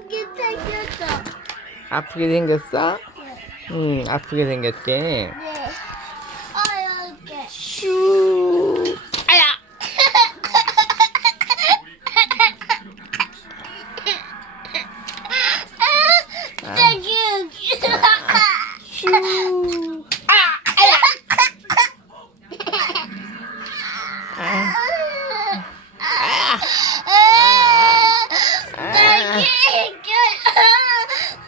아프게 생겼어. 아프게 생겼어? 응, 아프게 생겼지? 네. 이렇게. 슈. 아야! 되게 슈. 아야! 아야! 아.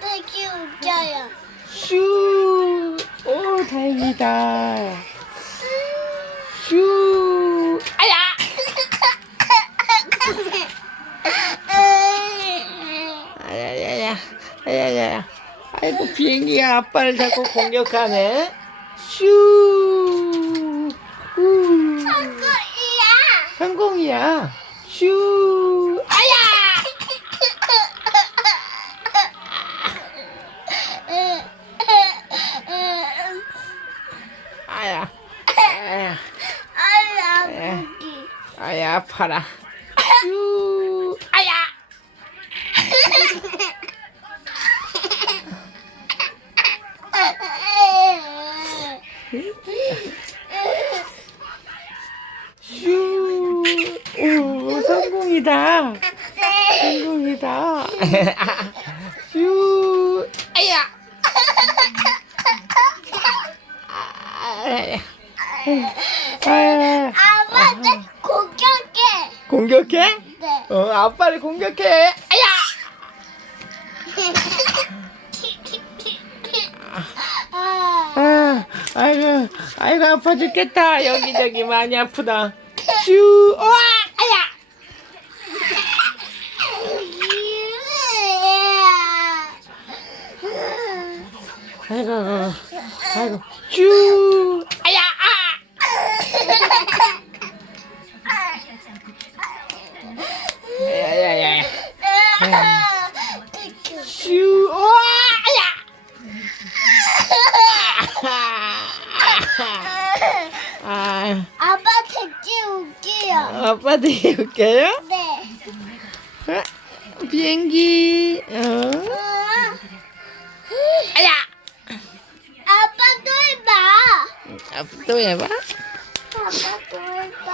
되게 웃겨요. 슈. 오, 다행이다. 슈. 아야! 아야야야. 아야야야. 아이고, 비행기가 아빠를 자꾸 공격하네. 슈. 우. 성공이야. 성공이야. 슈. 아야! 아야. 아야. 아야, 고기. 아야, 아파라. 슈. 아야! 슈. 오, 성공이다. 성공이다. 슈. 아야. 아야. 아야. 아빠한테 공격해. 공격해? 네. 아빠를 공격해. 아야. 아이고, 아이고, 아파 죽겠다. 여기저기 많이 아프다. 슈. 아야. 아이고, 아이고, 슈. 아야. 야야야. 슈. 아야. 아, 아빠 되게 웃겨요. 아빠 되게 웃겨요? 네. 비행기. 아야. 아빠 또 해봐. 아빠 또 해봐. 아빠 또 해봐.